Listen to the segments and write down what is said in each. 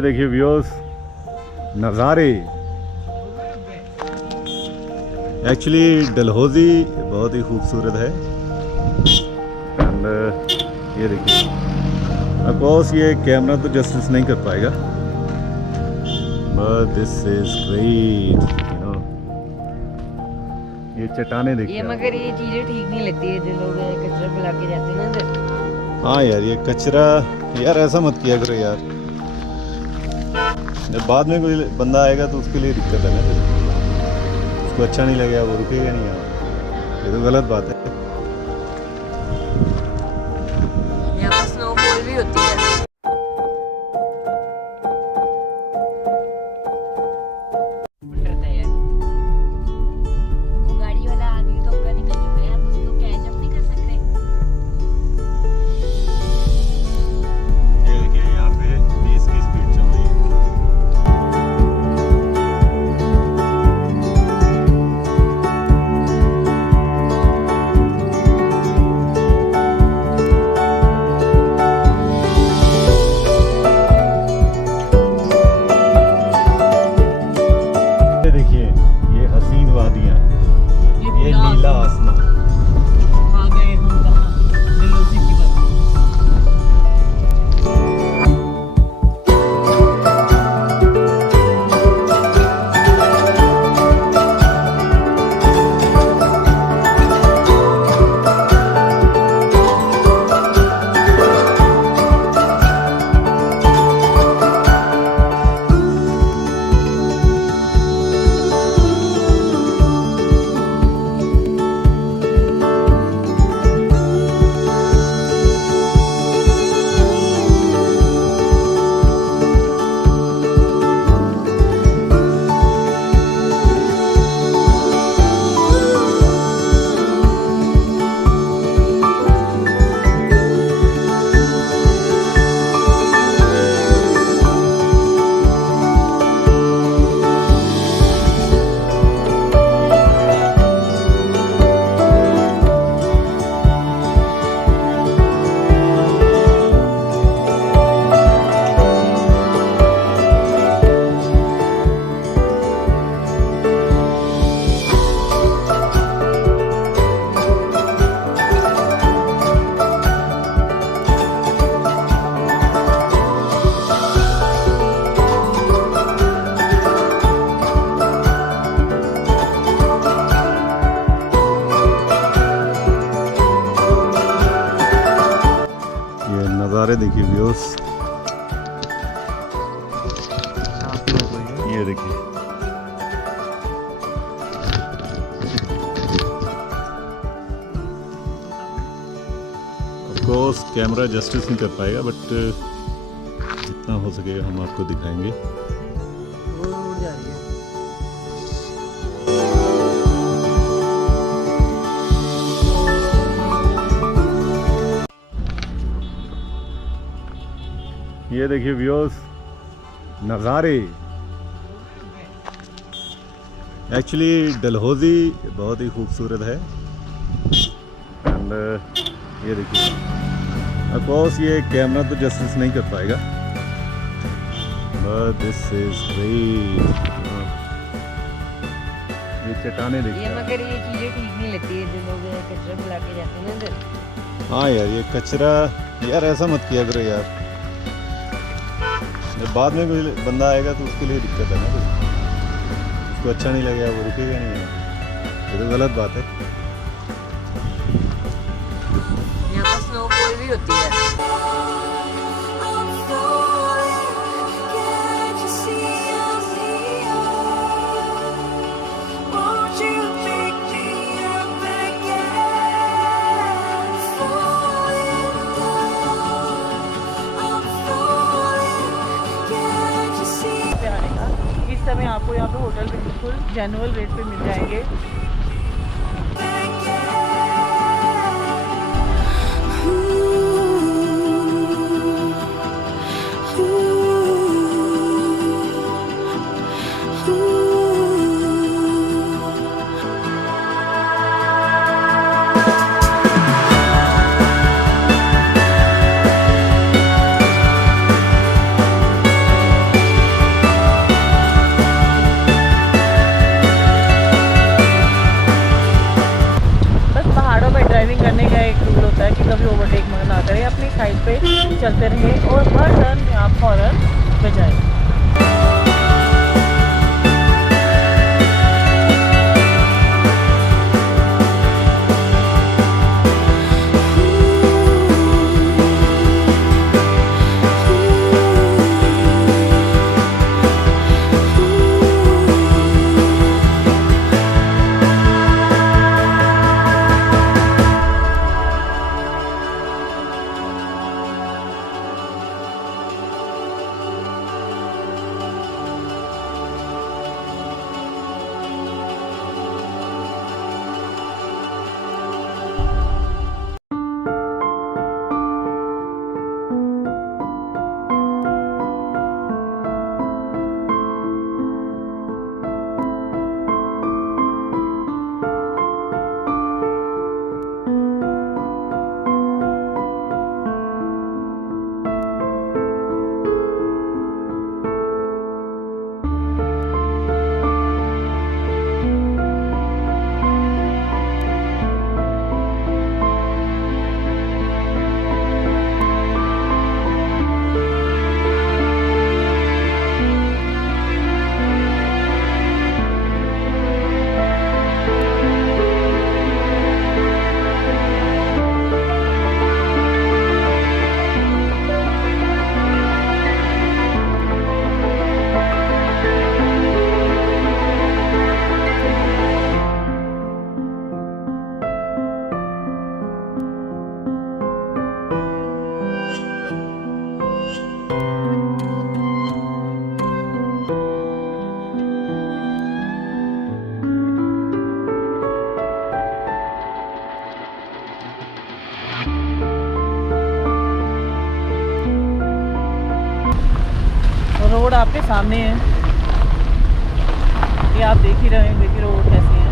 ये देखिए व्यूअर्स, नज़ारे। एक्चुअली डलहौजी बहुत ही खूबसूरत है। एंड ये देखिए, ऑफकोर्स ये कैमरा तो जस्टिस नहीं कर पाएगा, बट दिस इज ग्रेट। ये चट्टाने देखिए। ये मगर ये चीजें ठीक नहीं लगती है जो लोग कचरा फैला के जाते हैं ना। हाँ यार, ये कचरा यार ऐसा मत किया करो यार। जब बाद में कोई बंदा आएगा तो उसके लिए दिक्कत है ना, फिर उसको अच्छा नहीं लगेगा, वो रुकेगा नहीं यहाँ। ये तो गलत बात है। यहाँ पर स्नोफॉल भी होती है। वो गाड़ी वाला आदमी तो का निकल चुका है, आप उसको कैच अप नहीं कर सकते। ये देखिए यहाँ पे 20 की स्पीड चल रही है। देखिए ये हसीन वादियाँ, ये नीला आसमान। आ गए हम कहाँ, डलहौजी की बात। नज़ारे देखिए व्यूअर्स, ये देखिए। ऑफकोर्स कैमरा जस्टिस नहीं कर पाएगा, बट जितना हो सकेगा हम आपको दिखाएंगे। वो उड़ जा रही है। ये देखिए व्यूअर्स, नज़ारे। एक्चुअली डलहौजी बहुत ही खूबसूरत है। एंड ये देखिए, ऑफकोर्स ये कैमरा तो जस्टिस नहीं कर पाएगा, बट दिस इज ग्रेट। ये चट्टाने देखिए। ये मगर ये चीजें ठीक नहीं लगती है जो लोग कचरा फैला के जाते हैं ना। हाँ यार, ये कचरा यार ऐसा मत किया करो यार। जब बाद में कोई बंदा आएगा तो उसके लिए दिक्कत है ना, फिर उसको अच्छा नहीं लगेगा, वो रुकेगा नहीं यहाँ। ये तो गलत बात है। यहाँ पर स्नोफॉल भी होती है। इस समय आपको यहाँ पे होटल बिल्कुल जेन्युइन रेट पे मिल जाएंगे। चलते रहे और हर टर्न में आप हॉर्न बजाएं। रोड आपके सामने है, ये आप देख ही रहे होंगे कि रोड कैसी है।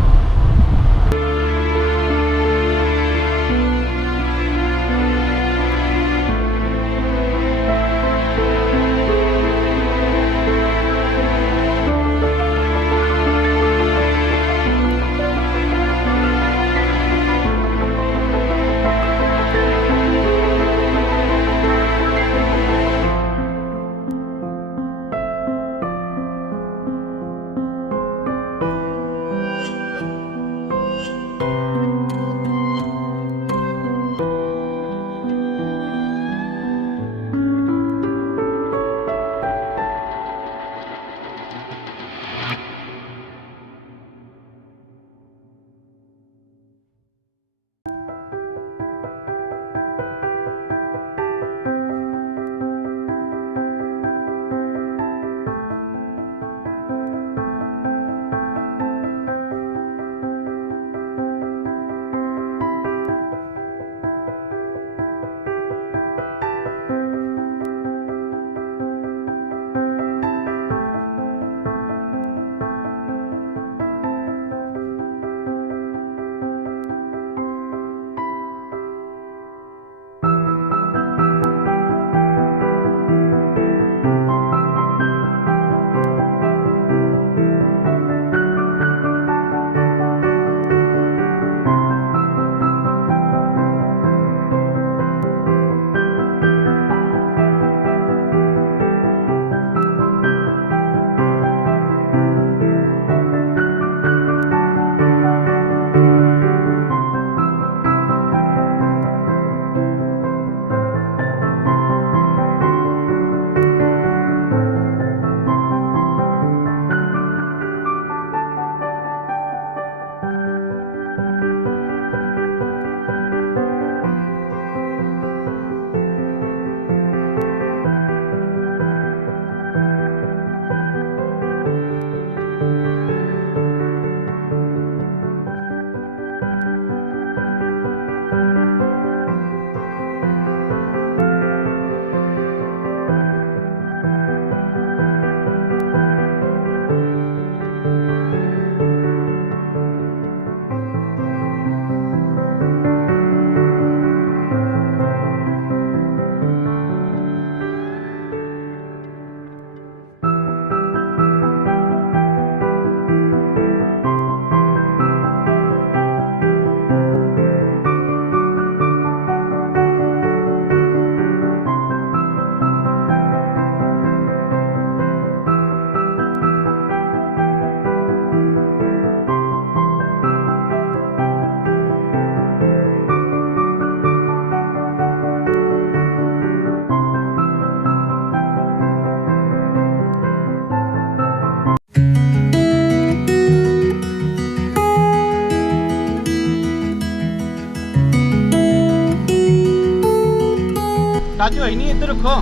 राजू है नहीं, इधर रखो।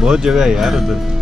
बहुत जगह है यार उधर।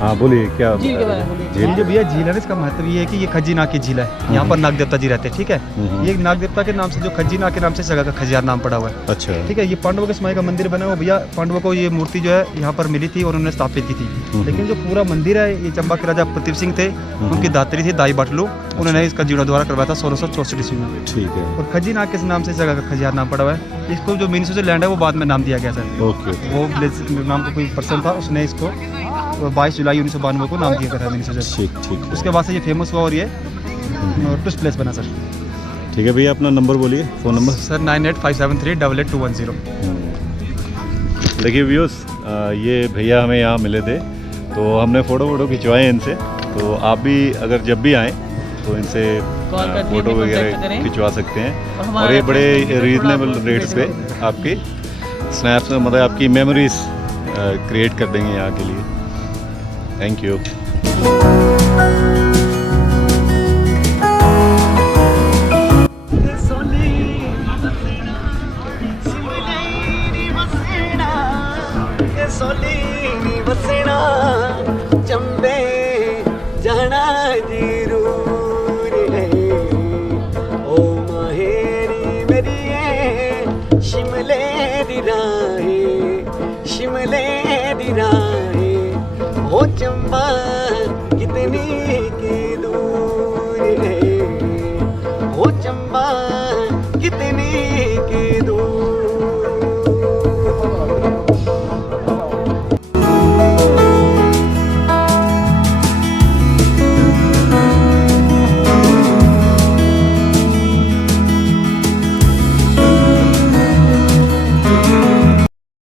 हाँ बोलिए क्या झील के बारे में बोलिए। झील जो भैया झील है ना, इसका महत्व ये है कि ये खज्जी नाग की झील है। यहाँ पर नाग देवता जी रहते हैं, ठीक है। ये नाग देवता के नाम से, जो खज्जी नाग के नाम से इस जगह का खजियार नाम पड़ा हुआ है। अच्छा ठीक है। ये पांडवों के समय का मंदिर बना हुआ भैया। पांडवों को ये मूर्ति जो है यहाँ पर मिली थी और उन्होंने स्थापित की थी। लेकिन जो पूरा मंदिर है, ये चंबा के राजा पृथ्वी सिंह थे, उनकी दात्री थी दाई बाटलू, उन्होंने इसका जीर्णोद्धार करवाया था 1664 ईस्वी में। ठीक है। और खज्जी नाग के नाम से इस जगह का खजियार नाम पड़ा हुआ है। इसको जो मीनसू से लैंड है वो बाद में नाम दिया गया सर। ओके। वो विलेज नाम का कोई पर्सन था, उसने इसको 22 जुलाई 1992 को नाम दिया गया था मीनसू से। ठीक ठीक। उसके बाद से ये फेमस हुआ और ये टूरिस्ट प्लेस बना सर। ठीक है भैया, अपना नंबर बोलिए, फ़ोन नंबर। सर 9857388210। देखिए व्यूअर्स, ये भैया हमें यहाँ मिले थे, तो हमने फ़ोटो खिंचवाए इनसे। तो आप भी अगर जब भी आएँ तो इनसे फ़ोटो वगैरह खिंचवा सकते हैं। और ये बड़े रीजनेबल रेट्स पे आपकी स्नैप्स में, मतलब आपकी मेमोरीज क्रिएट कर देंगे यहाँ के लिए। Thank you. चंबे जाना जरूर है, ओ माहेरी मेरी है, शिमले दी राहें, शिमले दी राहें, ओ चंबा